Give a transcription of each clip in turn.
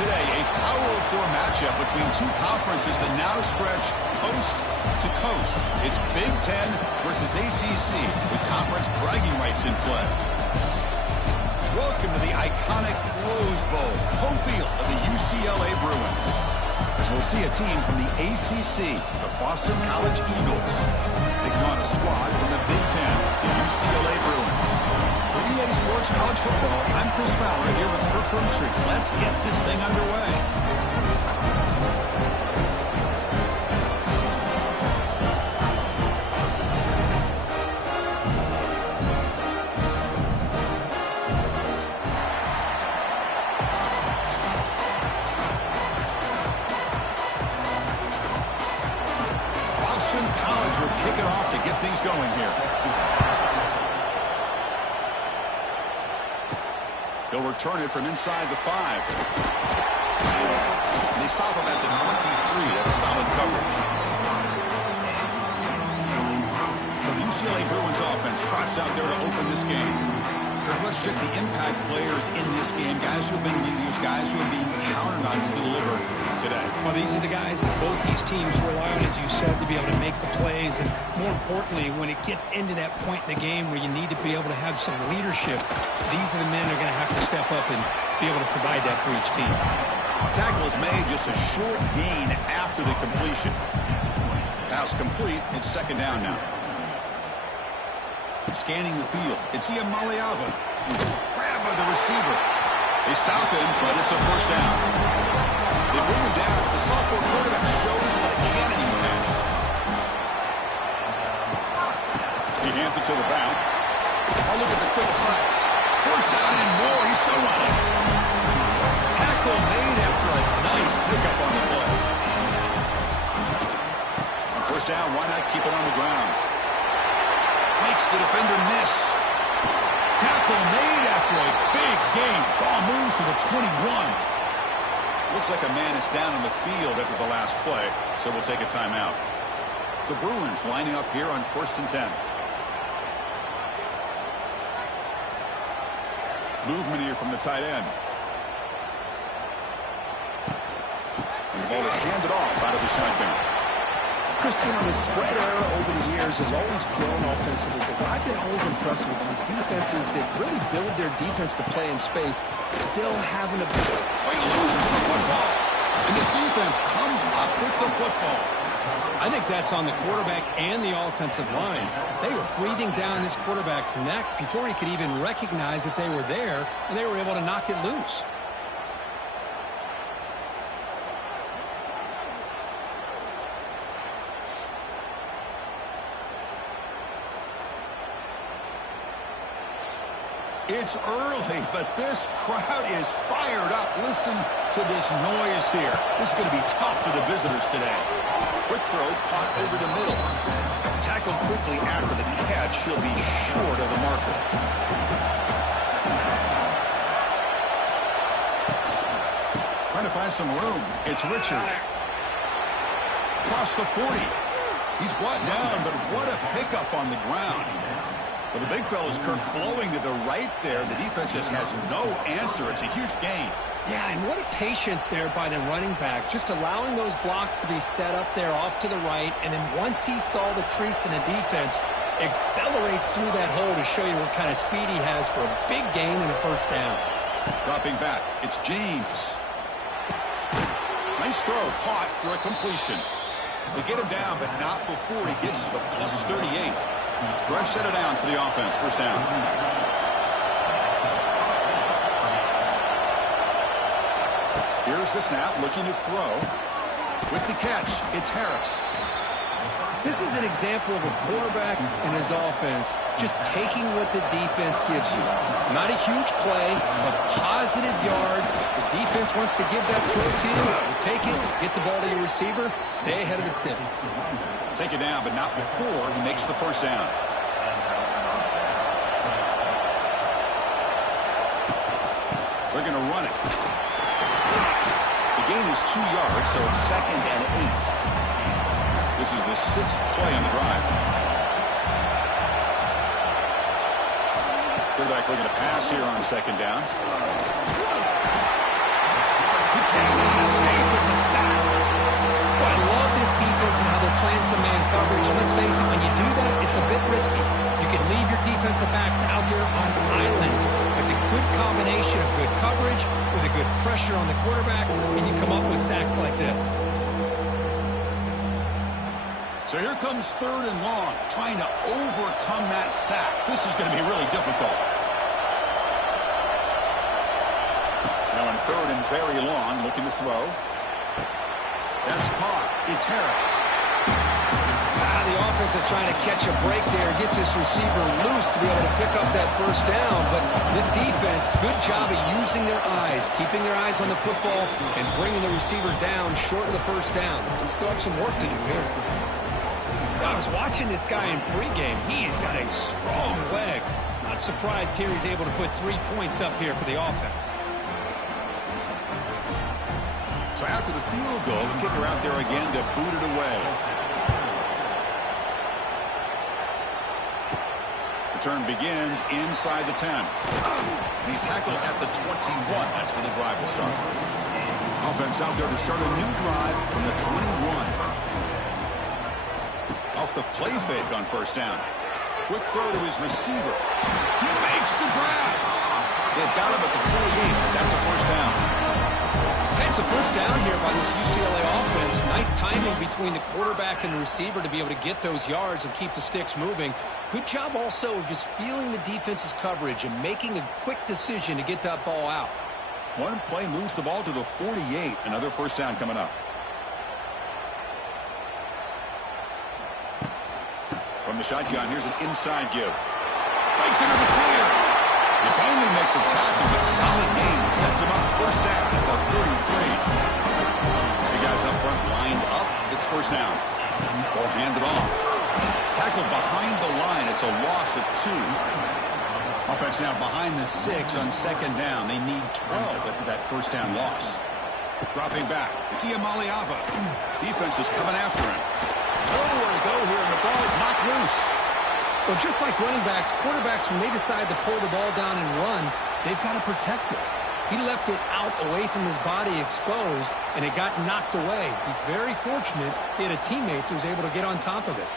today, a Power 4 matchup between two conferences that now stretch coast to coast. It's Big Ten versus ACC with conference bragging rights in play. Welcome to the iconic Rose Bowl, home field of the UCLA Bruins. As we'll see a team from the ACC, the Boston College Eagles, taking on a squad from the Big Ten, the UCLA Bruins. For EA Sports College Football, I'm Chris Fowler here with Kirk Hermstreet. Let's get this thing underway. College will kick it off to get things going here. He'll return it from inside the 5. And they stop him at the 23. That's solid coverage. So the UCLA Bruins offense trots out there to open this game. Let's check the impact players in this game. Guys who have been leaders, guys who are being counted on to deliver today. Well, these are the guys that both these teams rely on, as you said, to be able to make the plays. And more importantly, when it gets into that point in the game where you need to be able to have some leadership, these are the men who are going to have to step up and be able to provide that for each team. Tackle is made, just a short gain after the completion. Pass complete. It's second down now. Scanning the field. It's Ian Maliava. Grabbed by the receiver. They stop him, but it's a first down. They bring him down. The sophomore quarterback shows what a cannon he has. He hands it to the back. Oh, look at the quick cut. First down and more. He's still running. Tackle made after a nice pickup on the play. On first down, why not keep it on the ground? Makes the defender miss. Tackle made after a big gain. Ball moves to the 21. Looks like a man is down on the field after the last play, so we'll take a timeout. The Bruins lining up here on 1st and 10. Movement here from the tight end. And the ball is handed off out of the shotgun. Chris, the spread era over the years has always grown offensively, but what I've been always impressed with defenses that really build their defense to play in space, still having a... He loses the football, and the defense comes up with the football. I think that's on the quarterback and the offensive line. They were breathing down this quarterback's neck before he could even recognize that they were there, and they were able to knock it loose. It's early, but this crowd is fired up. Listen to this noise here. This is going to be tough for the visitors today. Quick throw, caught over the middle. Tackled quickly after the catch. He'll be short of the marker. Trying to find some room. It's Richard. Across the 40. He's brought down, but what a pickup on the ground. Well, the big fella's Kirk flowing to the right there. The defense just has no answer. It's a huge gain. Yeah, and what a patience there by the running back. Just allowing those blocks to be set up there off to the right. And then once he saw the crease in the defense, accelerates through that hole to show you what kind of speed he has for a big gain and a first down. Dropping back, it's James. Nice throw, caught for a completion. They get him down, but not before he gets to the plus 38. Fresh set of downs for the offense. First down. Here's the snap, looking to throw. With the catch, it's Harris. This is an example of a quarterback and his offense just taking what the defense gives you. Not a huge play, but positive yards. The defense wants to give that throw to you. You take it, get the ball to your receiver, stay ahead of the sticks. Take it down, but not before he makes the first down. They're going to run it. The gain is 2 yards, so it's 2nd and 8. This is the 6th play on the drive. Quarterback looking to pass here on 2nd down. He Can he escape? It's a sack. Well, I love this defense and how they're playing some man coverage. And let's face it, when you do that, it's a bit risky. You can leave your defensive backs out there on islands. But the good combination of good coverage with a good pressure on the quarterback, and you come up with sacks like this. So here comes 3rd and long, trying to overcome that sack. This is going to be really difficult. Now in 3rd and very long, looking to throw. That's caught. It's Harris. The offense is trying to catch a break there, gets his receiver loose to be able to pick up that first down. But this defense, good job of using their eyes, keeping their eyes on the football, and bringing the receiver down short of the first down. They still have some work to do here. I was watching this guy in pregame. He's got a strong leg. Not surprised here he's able to put 3 points up here for the offense. So after the field goal, the kicker out there again to boot it away. The turn begins inside the 10. He's tackled at the 21. That's where the drive will start. Offense out there to start a new drive from the 21. Off the play fake on first down. Quick throw to his receiver. He makes the grab. They've got him at the 48. That's a first down. It's a first down here by this UCLA offense. Nice timing between the quarterback and the receiver to be able to get those yards and keep the sticks moving. Good job also of just feeling the defense's coverage and making a quick decision to get that ball out. One play moves the ball to the 48. Another first down coming up. From the shotgun, here's an inside give. Breaks into the clear. You finally make the tackle, but solid gain sets him up first down at the 33. The guys up front lined up. It's first down. Ball handed off. Tackled behind the line. It's a loss of 2. Offense now behind the 6 on second down. They need 12 after that first down loss. Dropping back. It's Iamaleava. Defense is coming after him. Nowhere to go here, and the ball is knocked loose. Well, just like running backs, quarterbacks, when they decide to pull the ball down and run, they've got to protect it. He left it out away from his body exposed, and it got knocked away. He's very fortunate he had a teammate who was able to get on top of it.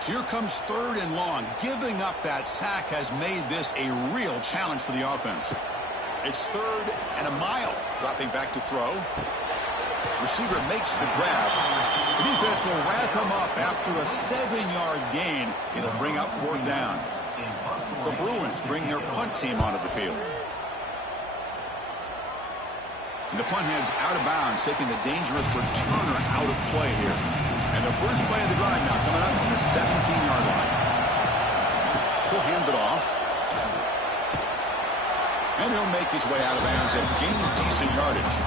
So here comes 3rd and long. Giving up that sack has made this a real challenge for the offense. It's 3rd and a mile. Dropping back to throw. Receiver makes the grab. The defense will wrap him up after a 7-yard gain. It'll bring up 4th down. The Bruins bring their punt team onto the field. And the punt heads out of bounds, taking the dangerous returner out of play here. And the first play of the drive now coming up from the 17-yard line. He'll hand it off. And he'll make his way out of bounds and gain decent yardage.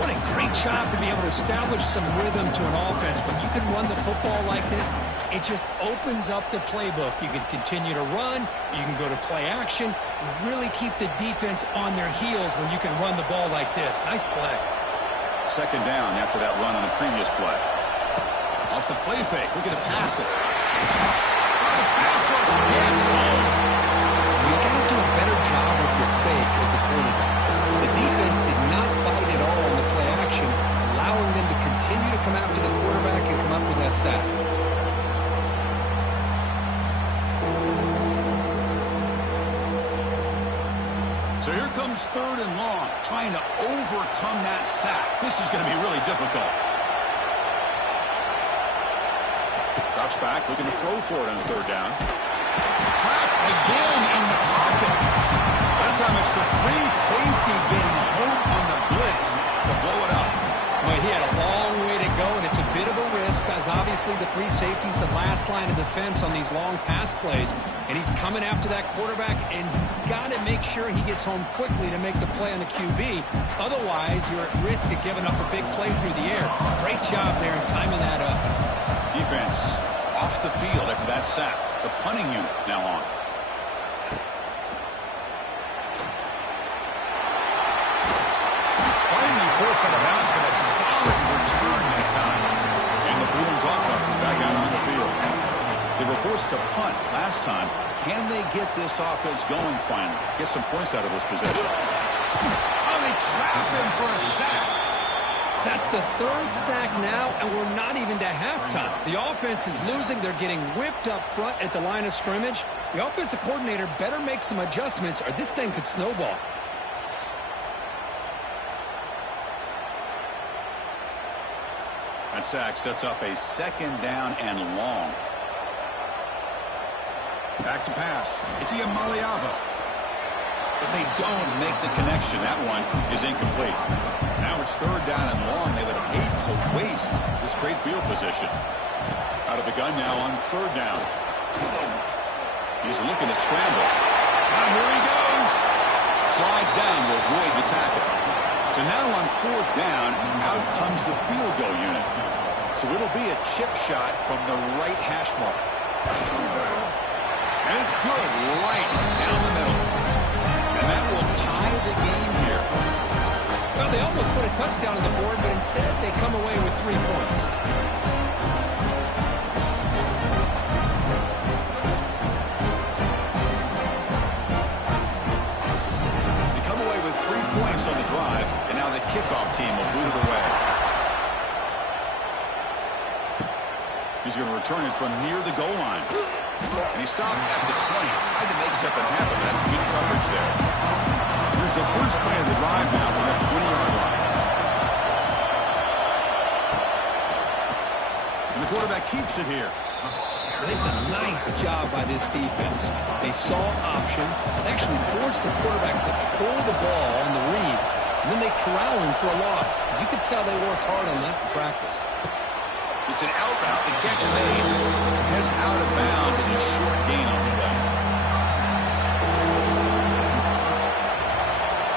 What a great job to be able to establish some rhythm to an offense. When you can run the football like this, it just opens up the playbook. You can continue to run. You can go to play action. You really keep the defense on their heels when you can run the ball like this. Nice play. Second down after that run on the previous play. Off the play fake. Look at it pass it. The pass rush gets home. You got to do a better job with your fake as the quarterback. The defense did not bite at all on the play action, allowing them to continue to come after the quarterback and come up with that sack. So here comes 3rd and long, trying to overcome that sack. This is going to be really difficult. Drops back, looking to throw for it on 3rd down. Trapped again in the pocket. That time it's the free safety getting home on the blitz to blow it up. Well, he had a long way to go, and it's a bit of a risk, because obviously the free safety's the last line of defense on these long pass plays, and he's coming after that quarterback, and he's got to make sure he gets home quickly to make the play on the QB. Otherwise, you're at risk of giving up a big play through the air. Great job there in timing that up. Defense off the field after that sack. The punting unit now on. Finally forced out of bounds, but a solid return that time. And the Bruins offense is back out on the field. They were forced to punt last time. Can they get this offense going finally? Get some points out of this possession. Oh, they trap him for a sack. That's the third sack now, and we're not even to halftime. The offense is losing. They're getting whipped up front at the line of scrimmage. The offensive coordinator better make some adjustments, or this thing could snowball. That sack sets up a second down and long. Back to pass. It's Iamaleava. But they don't make the connection. That one is incomplete. Now it's third down and long. They would hate to waste this great field position. Out of the gun now on third down. He's looking to scramble. Now here he goes. Slides down to avoid the tackle. So now on fourth down, out comes the field goal unit. So it'll be a chip shot from the right hash mark. And it's good right down the middle. And that will tie the game here. Well, they almost put a touchdown on the board, but instead they come away with 3 points. They come away with 3 points on the drive, and now the kickoff team will boot it away. He's going to return it from near the goal line. And he stopped at the 20. Tried to make something happen. That's good coverage there. Here's the first play of the drive now from the 20-yard line. And the quarterback keeps it here. It's a nice job by this defense. They saw option, actually forced the quarterback to pull the ball on the read, and then they corral him for a loss. You could tell they worked hard on that in practice. It's an out route. The catch made. Heads out of bounds as a short gain on the play.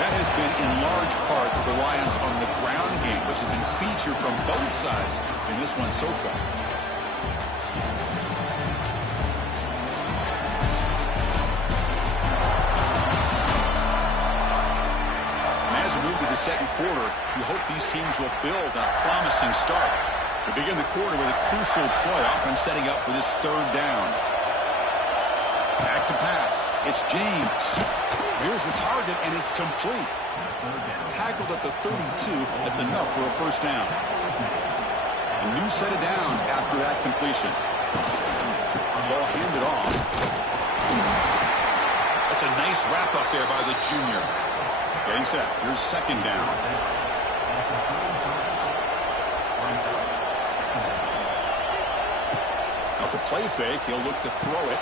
That has been in large part the reliance on the ground game, which has been featured from both sides in this one so far. And as we move to the second quarter, we hope these teams will build on a promising start. We begin the quarter with a crucial play, often setting up for this third down. Back to pass. It's James. Here's the target, and it's complete. Tackled at the 32. That's enough for a first down. A new set of downs after that completion. Ball handed off. That's a nice wrap up there by the junior. Getting set. Here's second down. To play fake, he'll look to throw it.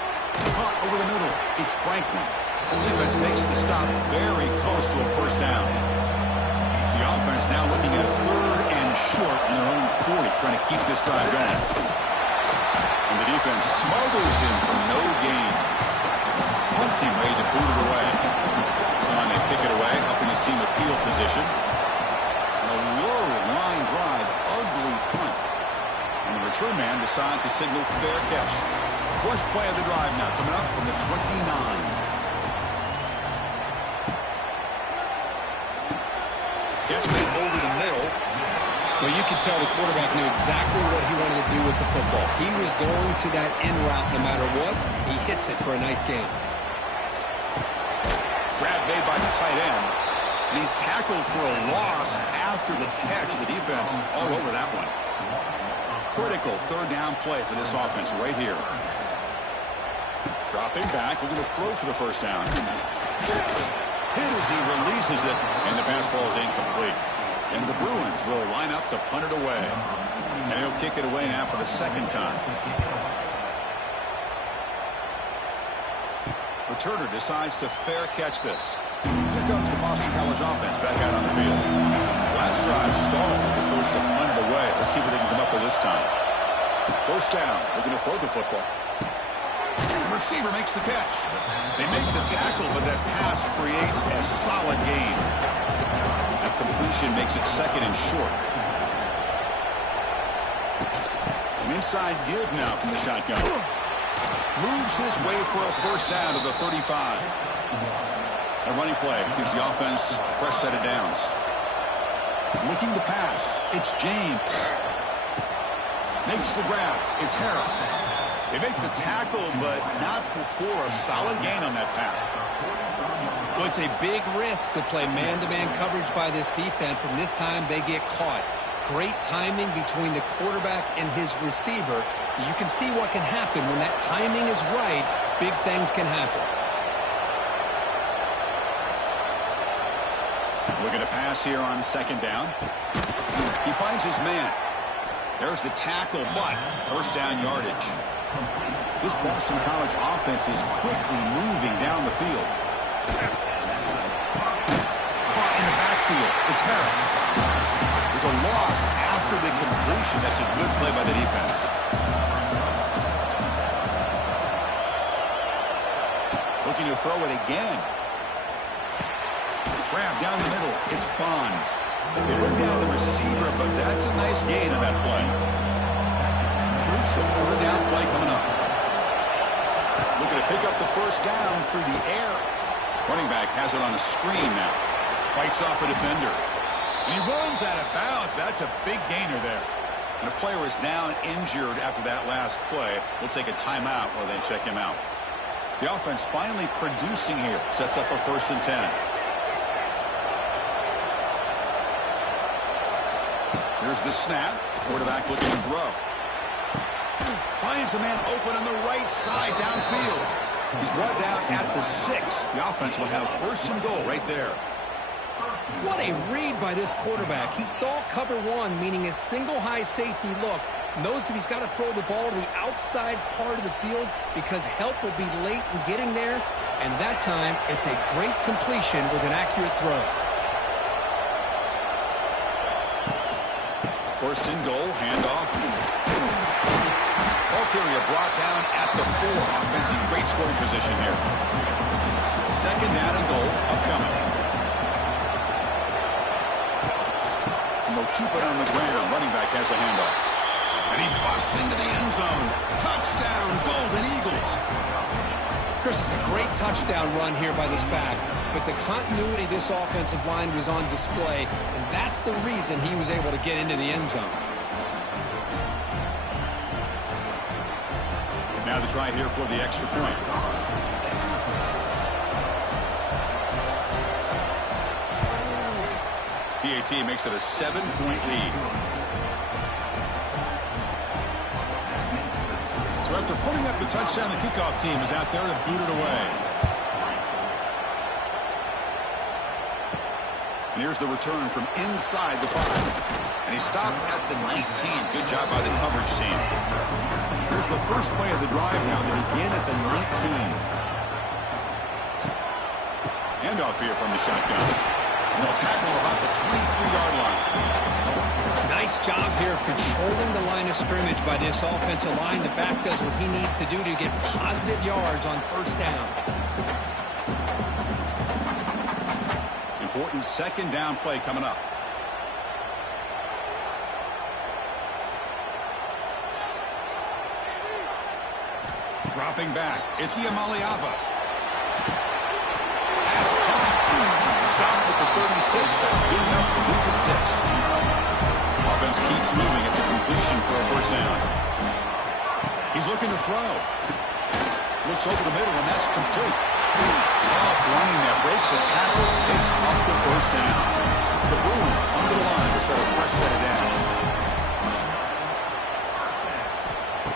Caught over the middle. It's Franklin. The defense makes the stop very close to a first down. The offense now looking at a third and short in their own 40, trying to keep this drive going. And the defense smothers him for no gain. One team ready to boot it away. Someone they kick it away, helping his team with field position. A low line drive, ugly punt. And the return man decides to signal fair catch. First play of the drive now coming up from the 29. Catch made over the middle. Well, you could tell the quarterback knew exactly what he wanted to do with the football. He was going to that in route no matter what. He hits it for a nice gain. Grab made by the tight end. And he's tackled for a loss after the catch. The defense all over that one. Critical third down play for this offense right here. Dropping back, looking to throw for the first down. Hit as he releases it, and the pass ball is incomplete. And the Bruins will line up to punt it away. And he'll kick it away now for the second time. Returner decides to fair catch this. Here comes the Boston College offense back out on the field. Last drive stalled. They're forced to punt it away. Let's see what they can come up with this time. First down. They're going to throw the football. The receiver makes the catch. They make the tackle, but that pass creates a solid gain. That completion makes it second and short. An inside give now from the shotgun. Moves his way for a first down to the 35. A running play gives the offense a fresh set of downs. Looking to pass. It's James. Makes the grab. It's Harris. They make the tackle, but not before a solid gain on that pass. Well, it's a big risk to play man-to-man coverage by this defense, and this time they get caught. Great timing between the quarterback and his receiver. You can see what can happen when that timing is right. Big things can happen. Looking to pass here on second down. He finds his man. There's the tackle, but first down yardage. This Boston College offense is quickly moving down the field. Caught in the backfield. It's Harris. There's a loss after the completion. That's a good play by the defense. Looking to throw it again. Grab down the middle. It's Bond. They look down the receiver, but that's a nice gain on that play. Crucial third down play coming up. Looking to pick up the first down through the air. Running back has it on a screen now. Fights off a defender. And he runs out of bounds. That's a big gainer there. And a player is down injured after that last play. We'll take a timeout while they check him out. The offense finally producing here. Sets up a 1st and 10. Here's the snap. Quarterback looking to throw. Finds a man open on the right side downfield. He's brought down at the 6. The offense will have 1st and goal right there. What a read by this quarterback. He saw cover 1, meaning a single high safety look. Knows that he's got to throw the ball to the outside part of the field because help will be late in getting there. And that time, it's a great completion with an accurate throw. 1st and goal, handoff. Ball carrier brought down at the 4. Offensive great scoring position here. 2nd down and goal, upcoming. And they'll keep it on the ground. Running back has the handoff. And he busts into the end zone. Touchdown, Golden Eagles. Chris, it's a great touchdown run here by this back. But the continuity of this offensive line was on display, and that's the reason he was able to get into the end zone. Now the try here for the extra point. PAT makes it a 7-point lead. So after putting up the touchdown, the kickoff team is out there to boot it away. And here's the return from inside the 5. And he stopped at the 19. Good job by the coverage team. Here's the first play of the drive now. They begin at the 19. Handoff here from the shotgun. And they'll tackle about the 23-yard line. Nice job here controlling the line of scrimmage by this offensive line. The back does what he needs to do to get positive yards on 1st down. Important 2nd down play coming up. Dropping back. It's Iamaleava. Pass caught. Stopped at the 36. That's good enough to move the sticks. Offense keeps moving. It's a completion for a 1st down. He's looking to throw. Looks over the middle, and that's complete. Tough running there. Breaks a tackle. Picks up the 1st down. The Bruins come to the line to set a fresh set of downs.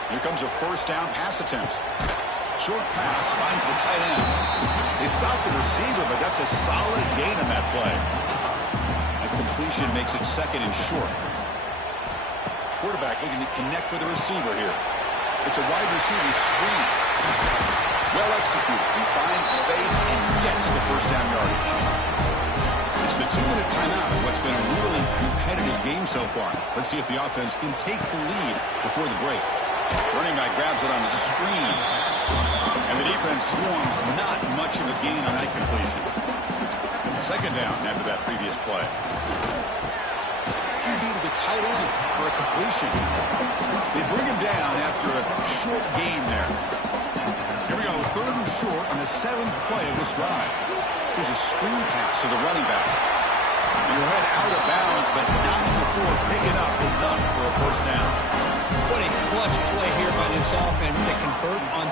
Here comes a 1st down pass attempt. Short pass finds the tight end. They stop the receiver, but that's a solid gain on that play. A completion makes it 2nd and short. Quarterback looking to connect with the receiver here. It's a wide receiver screen. Well executed. He finds space and gets the 1st down yardage. It's the 2-minute timeout of what's been a really competitive game so far. Let's see if the offense can take the lead before the break. Running back grabs it on the screen. And the defense swarms. Not much of a gain on that completion. 2nd down after that previous play. QB to the tight end for a completion. They bring him down after a short gain there. Here we go, 3rd and short on the 7th play of this drive. Here's a screen pass to the running back. And you'll head out of bounds, but not before picking up enough for a 1st down. What a clutch play here by this offense that can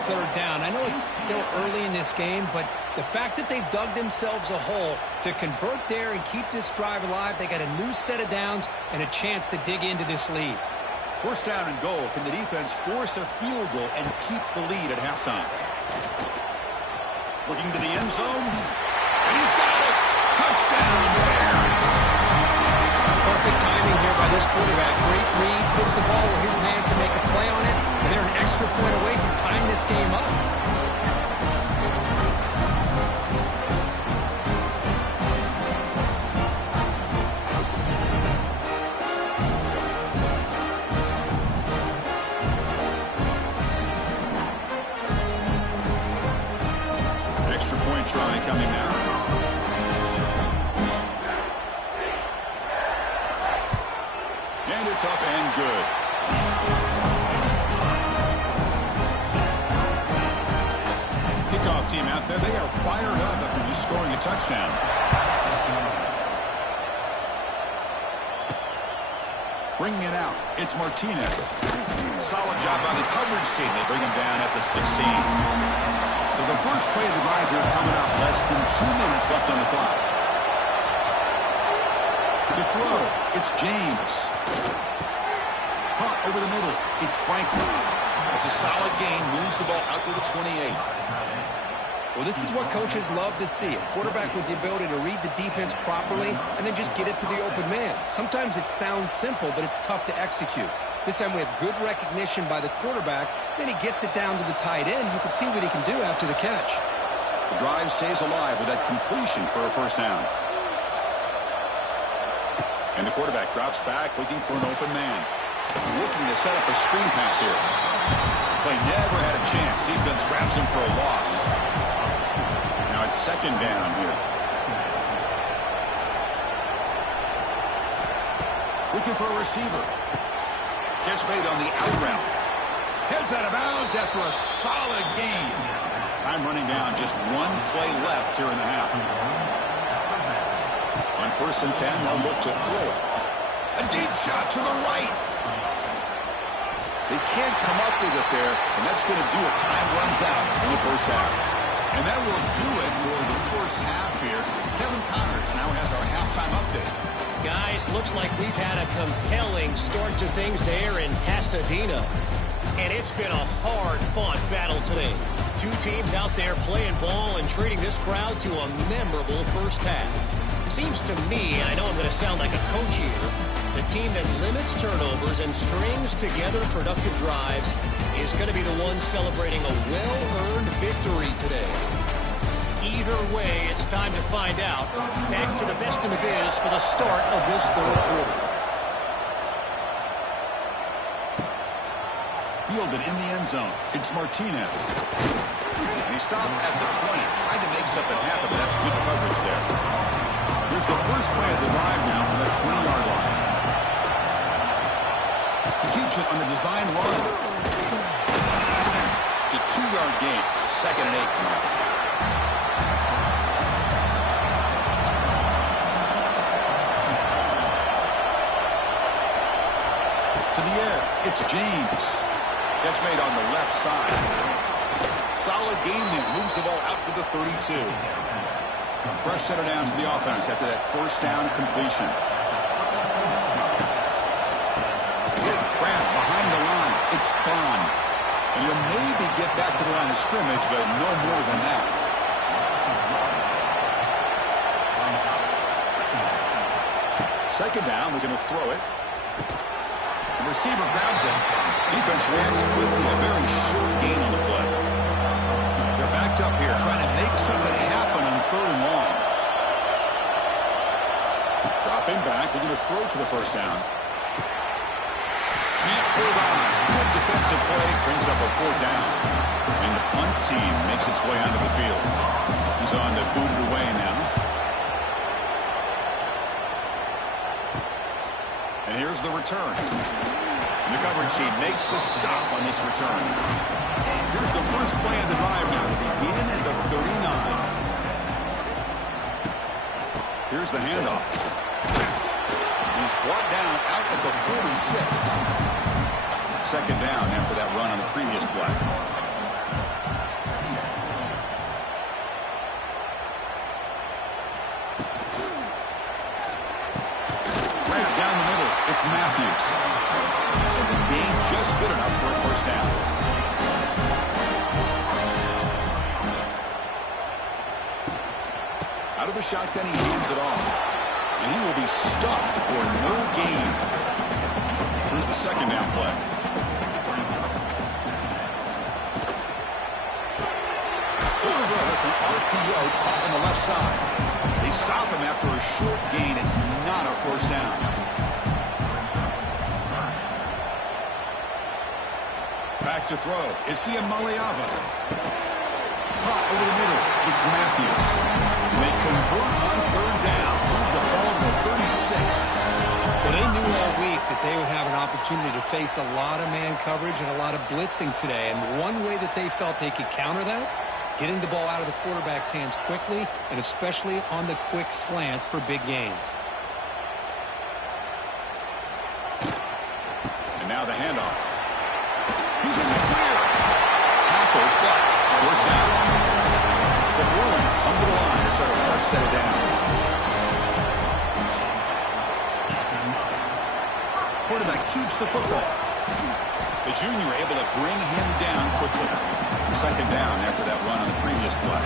third down. I know it's still early in this game, but the fact that they've dug themselves a hole to convert there and keep this drive alive, they got a new set of downs and a chance to dig into this lead. First down and goal. Can the defense force a field goal and keep the lead at halftime? Looking to the end zone. And he's got it. Touchdown, Bears. Perfect timing here by this quarterback. Great read. Puts the ball where his man can make a play on it. And they're an extra point away from tying this game up. Try coming now. And it's up and good. Kickoff team out there. They are fired up after just scoring a touchdown. Bringing it out. It's Martinez. Solid job by the coverage team. They bring him down at the 16. So the first play of the drive here coming up. Less than 2 minutes left on the clock. To throw, it's James. Caught over the middle. It's Franklin. It's a solid gain. Moves the ball out to the 28. Well, this is what coaches love to see. A quarterback with the ability to read the defense properly and then just get it to the open man. Sometimes it sounds simple, but it's tough to execute. This time we have good recognition by the quarterback. Then he gets it down to the tight end. You can see what he can do after the catch. The drive stays alive with that completion for a first down. And the quarterback drops back looking for an open man. Looking to set up a screen pass here. Play never had a chance. Defense grabs him for a loss. Now it's second down here. Looking for a receiver. Catch made on the out route. Heads out of bounds after a solid gain. Time running down. Just one play left here in the half. On 1st and 10, they'll look to throw it. A deep shot to the right. They can't come up with it there, and that's going to do it. Time runs out in the first half. And that will do it for the first half here. Kevin Connors now has our halftime update. Guys, looks like we've had a compelling start to things there in Pasadena. And it's been a hard-fought battle today. Two teams out there playing ball and treating this crowd to a memorable first half. Seems to me, and I know I'm going to sound like a coach here, the team that limits turnovers and strings together productive drives is going to be the one celebrating a well-earned victory today. Either way, it's time to find out. Back to the best in the biz for the start of this third quarter. Fielded in the end zone. It's Martinez. And he stopped at the 20. Tried to make something happen, but that's good coverage there. Here's the first play of the drive now from the 20-yard line. He keeps it on the design run. It's a 2-yard gain. 2nd and 8 coming up. To the air. It's James. Catch made on the left side. Solid gain there. Moves the ball out to the 32. Fresh set of downs for the offense after that first down completion. Grab behind the line. It's Spawn. And he'll maybe get back to the line of scrimmage, but no more than that. Second down, we're going to throw it. The receiver grabs it. Defense reacts quickly. A very short gain on the play. They're backed up here trying to make something happen on 3rd and long. Dropping back. We're going to throw for the first down. Can't hold on. Good defensive play. Brings up a 4th down. And the punt team makes its way onto the field. He's on to boot it away now. And here's the return. And the coverage team makes the stop on this return. Here's the first play of the drive now to begin at the 39. Here's the handoff. He's brought down out at the 46. 2nd down after that run on the previous play. good enough for a first down. Out of the shotgun, he hands it off. And he will be stuffed for no gain. Here's the second down play. That's an RPO caught on the left side. They stop him after a short gain. It's not a first down. Back to throw. It's Maliava. Caught over the middle. It's Matthews. They convert on third down. Move the ball to the 36. Well, they knew all week that they would have an opportunity to face a lot of man coverage and a lot of blitzing today. And one way that they felt they could counter that, getting the ball out of the quarterback's hands quickly, and especially on the quick slants for big gains. And now the handoff. He's in the clear. Tackle, but first down. The Bruins come to the line to start a fresh set of downs. Quarterback keeps the football. The junior able to bring him down quickly. Second down after that run on the previous play.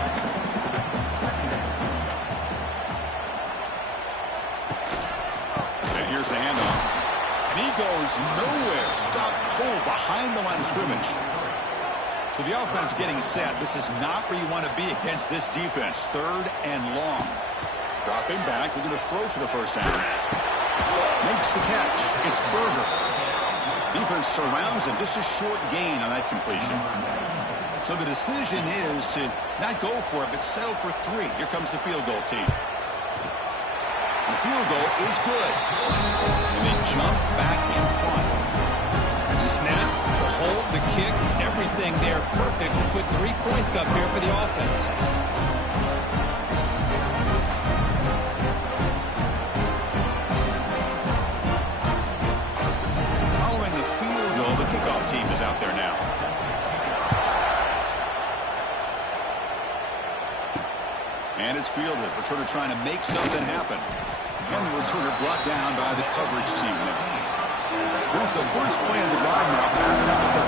And here's the handoff. And he goes nowhere. Stopped cold behind the line of scrimmage. So the offense getting set. This is not where you want to be against this defense. Third and long. Dropping back. We're going to throw for the first down. Makes the catch. It's Berger. Defense surrounds him. Just a short gain on that completion. So the decision is to not go for it, but settle for 3. Here comes the field goal team. The field goal is good. And they jump back in front. Snap, the hold, the kick, everything there perfect to put 3 points up here for the offense. Following the field goal, the kickoff team is out there now. And it's fielded. Returner trying to make something happen. And the returner brought down by the coverage team now. Here's the first play of the drive now, backed up at the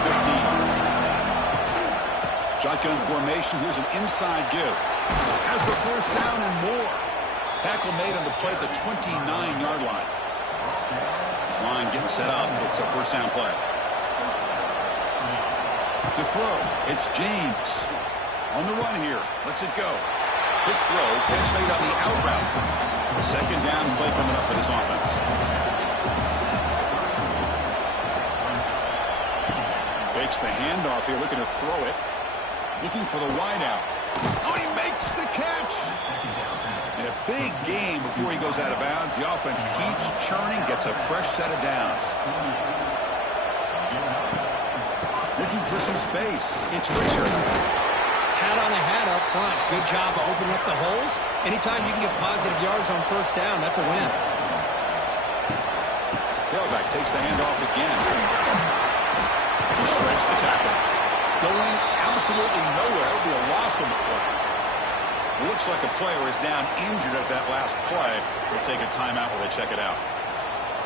15. Shotgun formation. Here's an inside give. Has the first down and more. Tackle made on the play at the 29-yard line. This line getting set up. It's a first down play. To throw, it's James. On the run here. Lets it go. Quick throw, catch made on the out route. The second down play coming up for this offense. Fakes the handoff here, looking to throw it. Looking for the wide out. Oh, he makes the catch! And a big game before he goes out of bounds. The offense keeps churning, gets a fresh set of downs. Looking for some space. It's Richard. Hat on a hat up front. Good job of opening up the holes. Anytime you can get positive yards on first down, that's a win. Tailback takes the handoff again. He shreds the tackle. Going absolutely nowhere. It'll be a loss on the play. Looks like a player is down injured at that last play. We'll take a timeout while they check it out.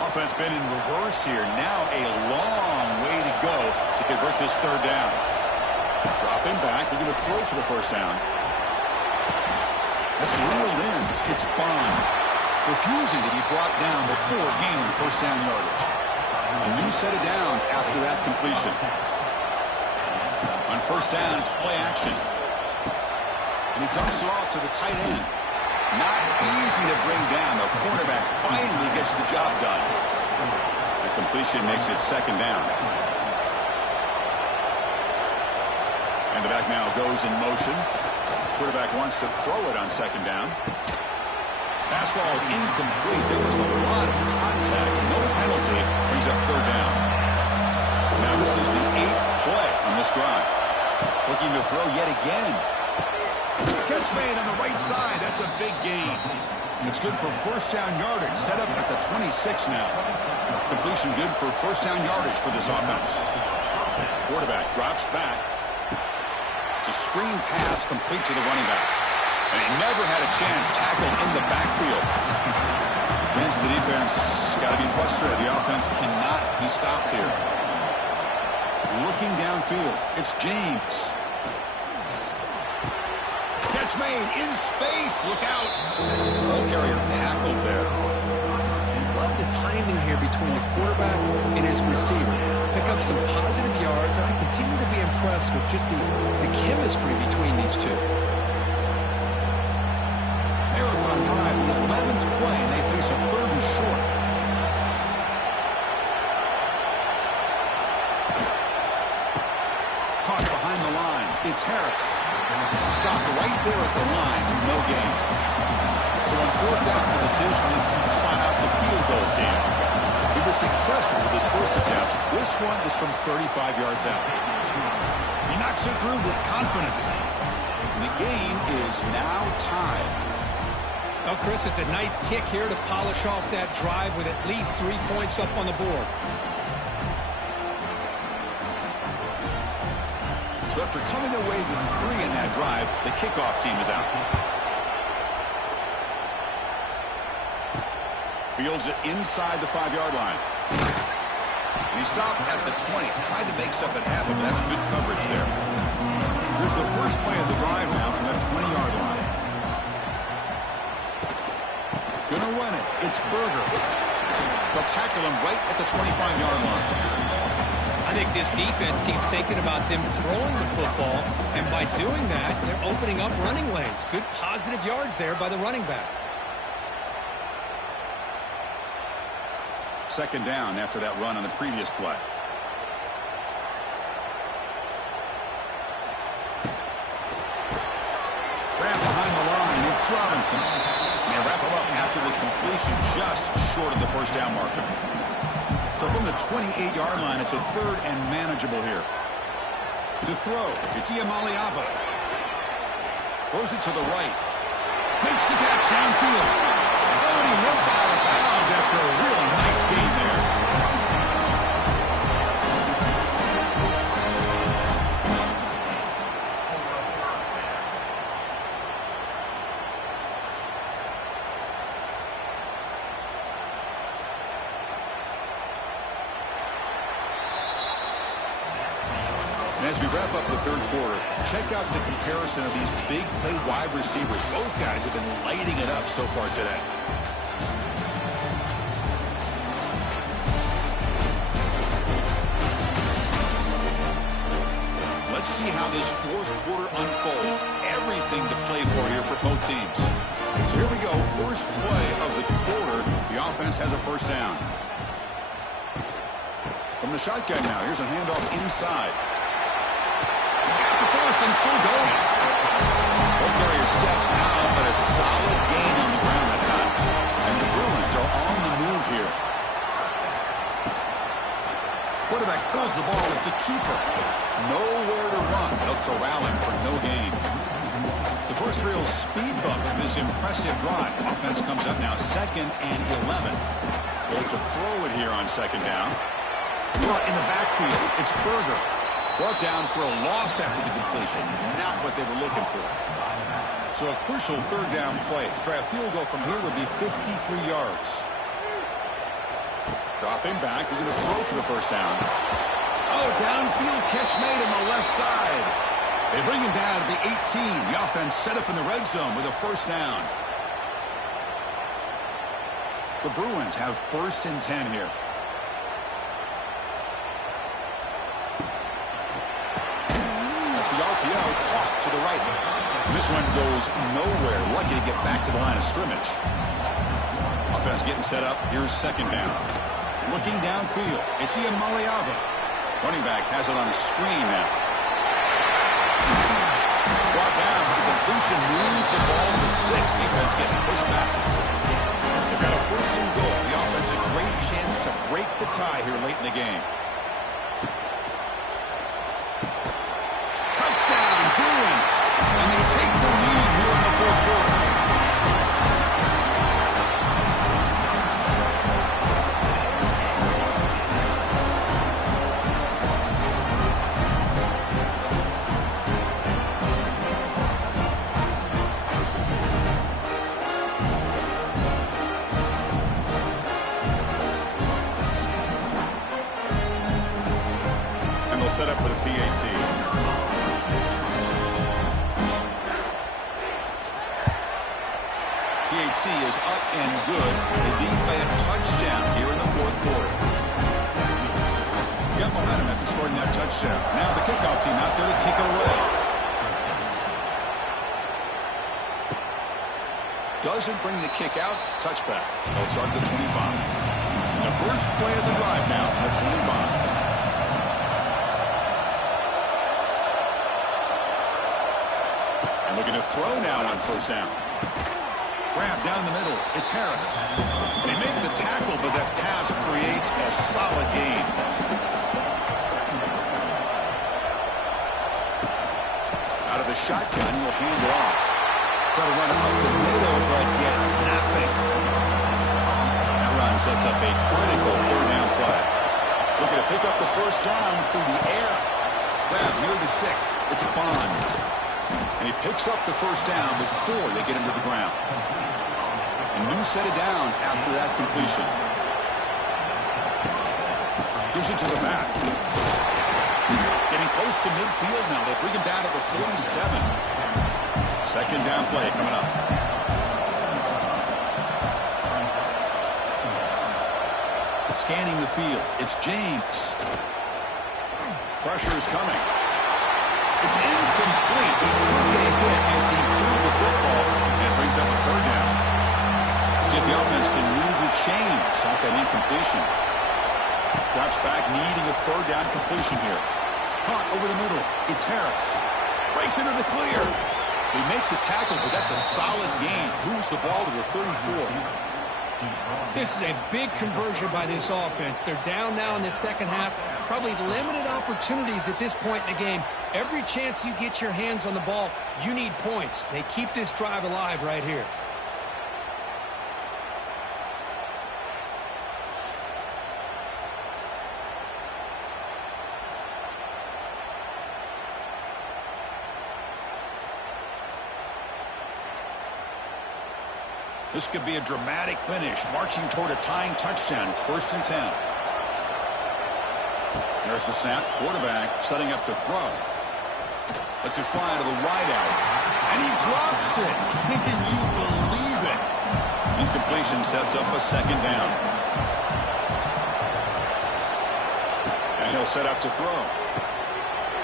Offense been in reverse here. Now a long way to go to convert this third down. Dropping back. They're going to throw for the first down. That's reeled in. It's Bond. Refusing to be brought down before gaining first down yardage. A new set of downs after that completion. On first down, it's play action. And he dumps it off to the tight end. Not easy to bring down. The cornerback finally gets the job done. The completion makes it second down. And the back now goes in motion. Quarterback wants to throw it on second down. Pass ball is incomplete. There was a lot of contact. No penalty. Brings up third down. Now this is the 8th play on this drive. Looking to throw yet again. Catch made on the right side. That's a big gain. It's good for first down yardage. Set up at the 26 now. Completion good for first down yardage for this offense. Quarterback drops back. It's a screen pass complete to the running back. And he never had a chance tackled in the backfield. Fans of the defense got to be frustrated. The offense cannot be stopped here. Looking downfield, it's James. Catch made in space. Look out. Ball carrier tackled there. Love the timing here between the quarterback and his receiver. Pick up some positive yards, and I continue to be impressed with just the chemistry between these two. Marathon drive, the 11th play, and they face a 3rd and short. Caught behind the line. It's Harris. Stopped right there at the line. No gain. So on 4th down, the decision is to try out the field goal team. He was successful with his first attempt. This one is from 35 yards out. He knocks it through with confidence. The game is now tied. Well, Chris, it's a nice kick here to polish off that drive with at least 3 points up on the board. So after coming away with 3 in that drive, the kickoff team is out. Fields it inside the 5-yard line. And he stopped at the 20. Tried to make something happen, but that's good coverage there. Here's the first play of the drive now from that 20-yard line. Gonna run it. It's Berger. They'll tackle him right at the 25-yard line. I think this defense keeps thinking about them throwing the football, and by doing that, they're opening up running lanes. Good positive yards there by the running back. 2nd down after that run on the previous play. Grab behind the line. It's Robinson. They wrap him up after the completion just short of the 1st down marker. So from the 28-yard line, it's a 3rd and manageable here. To throw, it's Iamaleava. Throws it to the right. Makes the catch downfield. Oh, and he runs out of bounds after a really nice game there. And as we wrap up the 3rd quarter, check out the comparison of these big play wide receivers. Both guys have been lighting it up so far today. Let's see how this 4th quarter unfolds. Everything to play for here for both teams. So here we go. First play of the quarter. The offense has a 1st down. From the shotgun now, here's a handoff inside. And still going. Ball carrier steps out, but a solid gain on the ground that time. And the Bruins are on the move here. Quarterback pulls the ball. It's a keeper. Nowhere to run. They'll corral him for no gain. The first real speed bump of this impressive drive. Offense comes up now 2nd and 11. Going to throw it here on 2nd down. In the backfield, it's Berger. Brought down for a loss after the completion. Not what they were looking for. So a crucial 3rd down play. To try a field goal from here would be 53 yards. Dropping back. They're going to throw for the 1st down. Oh, downfield catch made on the left side. They bring him down to the 18. The offense set up in the red zone with a 1st down. The Bruins have 1st and 10 here. Caught to the right. This one goes nowhere. Lucky to get back to the line of scrimmage. Offense getting set up. Here's 2nd down. Looking downfield. It's Iamaleava. Running back has it on the screen now. Brought down. The completion moves the ball to 6. Defense getting pushed back. They've got a 1st and goal. The offense a great chance to break the tie here late in the game. Bruins, and they take the lead here in the 4th quarter. penalty is up and good. They lead by a touchdown here in the fourth quarter. Got momentum after scoring that touchdown. Now the kickoff team out there to kick it away. Doesn't bring the kick out. Touchback. They'll start at the 25. The first play of the drive now at 25. Looking to throw now on first down. Grab down the middle. It's Harris. They make the tackle, but that pass creates a solid gain. Out of the shotgun, he'll hand it off. Try to run it up the middle, but get nothing. That run sets up a critical third down play. Looking to pick up the first down through the air. Grab near the sticks. It's Bond. And he picks up the first down before they get him to the ground. A new set of downs after that completion. Gives it to the back. Getting close to midfield now. They bring him down to the 47. Second down play coming up. Scanning the field. It's James. Pressure is coming. It's incomplete. He took a hit as he threw the football, and it brings up a third down. See if the offense can move the chains off that incompletion. Drops back, needing a third down completion here. Caught over the middle. It's Harris. Breaks into the clear. They make the tackle, but that's a solid gain. Moves the ball to the 34. This is a big conversion by this offense. They're down now in the second half. Probably limited opportunities at this point in the game. Every chance you get your hands on the ball, you need points. They keep this drive alive right here. This could be a dramatic finish, marching toward a tying touchdown. It's 1st and 10. There's the snap. Quarterback setting up to throw. Lets it fly to the wide out. And he drops it. Can you believe it? Incompletion sets up a second down. And he'll set up to throw.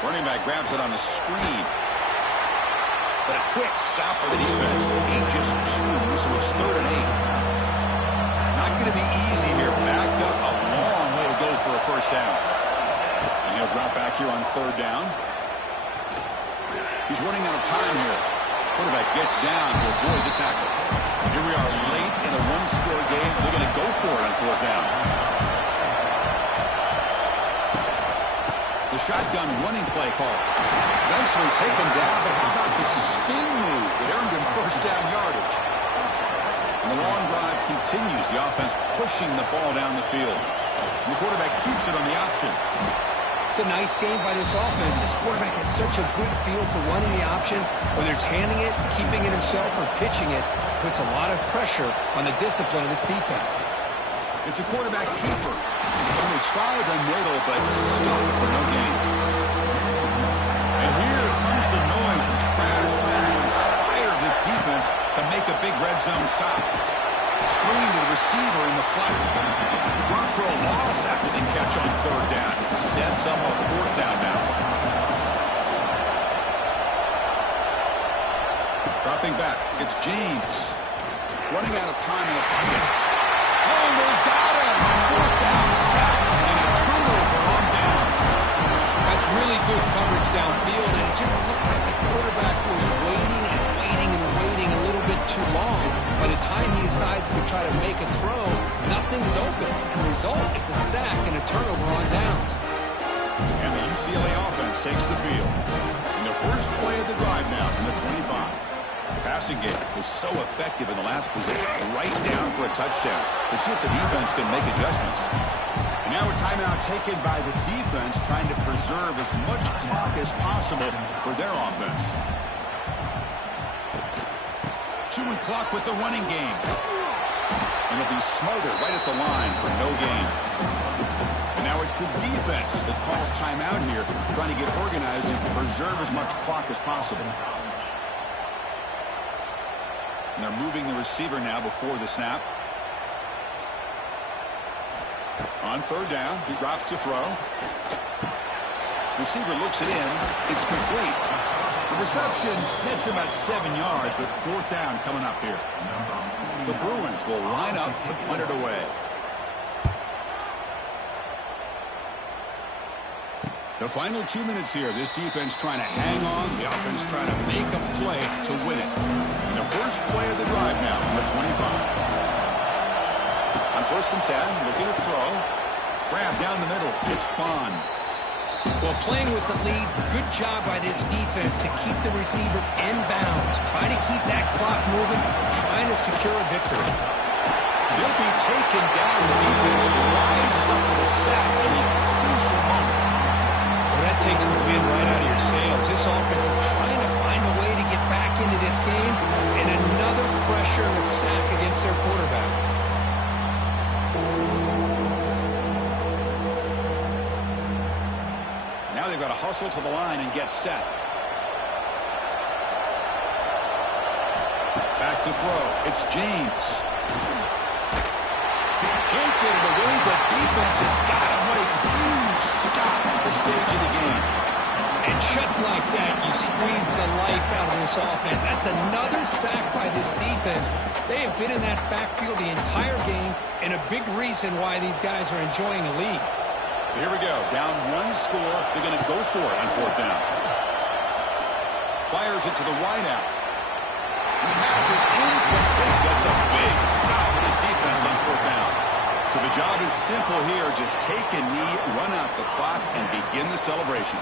Running back grabs it on the screen. But a quick stop by the defense. Aegis Q, so it's 3rd and 8. Not going to be easy here. Backed up a long way to go for a first down. And he'll drop back here on 3rd down. He's running out of time here. Quarterback gets down to avoid the tackle. Here we are late in a one-score game. They're going to go for it on 4th down. The shotgun running play call. Eventually taken down, but how about the spin move that earned him first down yardage? And the long drive continues. The offense pushing the ball down the field. And the quarterback keeps it on the option. It's a nice game by this offense. This quarterback has such a good feel for running the option, whether it's handing it, keeping it himself, or pitching it. Puts a lot of pressure on the discipline of this defense. It's a quarterback keeper. And they try the middle, but stop for no gain. And here comes the noise. This crowd is trying to inspire this defense to make a big red zone stop. Screen to the receiver in the flat. Run for a loss after the catch on 3rd down. Sets up a 4th down now. Dropping back. It's James. Running out of time in the pocket. Oh, they've got him. 4th down sack and a turnover on downs. That's really good coverage downfield, and it just looked like the quarterback was waiting and waiting and waiting a little bit too long. By the time he decides to try to make a throw, nothing's open. And the result is a sack and a turnover on downs. And the UCLA offense takes the field. In the first play of the drive now from the 25. The passing game was so effective in the last position, right down for a touchdown. To see if the defense can make adjustments. And now a timeout taken by the defense, trying to preserve as much clock as possible for their offense. Chewing clock with the running game. And they'll be smothered right at the line for no gain. And now it's the defense that calls timeout here, trying to get organized and preserve as much clock as possible. And they're moving the receiver now before the snap. On third down, he drops to throw. Receiver looks it in. It's complete. The reception nets about 7 yards, but fourth down coming up here. The Bruins will line up to punt it away. The final 2 minutes here. This defense trying to hang on. The offense trying to make a play to win it. And the first play of the drive now on the 25. On 1st and 10, looking to throw. Grab down the middle. It's Bond. Well, playing with the lead, good job by this defense to keep the receiver in bounds. Trying to keep that clock moving, trying to secure a victory. They'll be taken down. The defense rises up with a sack in a crucial moment. Well, that takes the wind right out of your sails. This offense is trying to find a way to get back into this game, and another pressure and a sack against their quarterback. Now they've got to hustle to the line and get set. Back to throw. It's James. Can't get it away. The defense has got him. What a huge stop at this stage of the game. And just like that, you squeeze the life out of this offense. That's another sack by this defense. They have been in that backfield the entire game, and a big reason why these guys are enjoying the lead. So here we go. Down one score. They're going to go for it on fourth down. Fires it to the wideout. The pass is incomplete. That's a big stop with his defense on fourth down. So the job is simple here. Just take a knee, run out the clock, and begin the celebration.